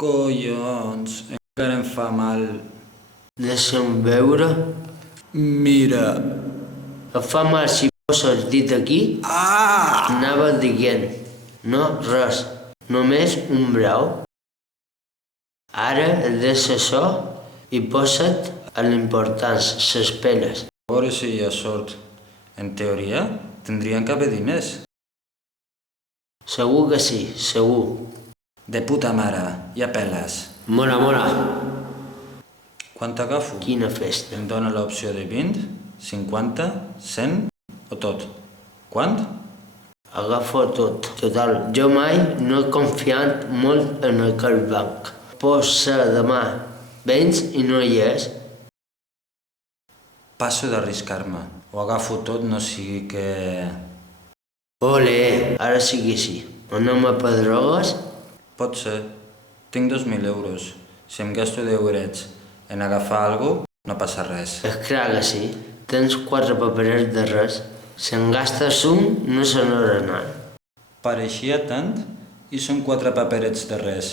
Collons, encara em fa mal. Deixa'm veure. Mira. Et fa mal si posa el dit aquí? Anava dient. No, res. Només un brau. Ara deixa això i posa't a l'important, les penes. A veure si hi ha sort. En teoria, tindrien que haver diners. Segur que sí, segur. De puta mare, ja peles. Mola. Quan t'agafo? Quina festa. Em dóna l'opció de 20, 50, 100 o tot. Quant? Agafa tot. Total, jo mai no he confiat molt en aquell banc. Pot ser demà. Vens i no hi és. Passo d'arriscar-me. Ho agafo tot, no sigui que... Ole, ara sí que sí. Anem a per drogues? Pot ser. Tinc 2.000 euros. Si em gasto 10 eurets en agafar alguna cosa, no passa res. És clar que sí. Tens 4 paperets de res. Si en gastes un, no se n'haurà anat. Pareixia tant i són 4 paperets de res.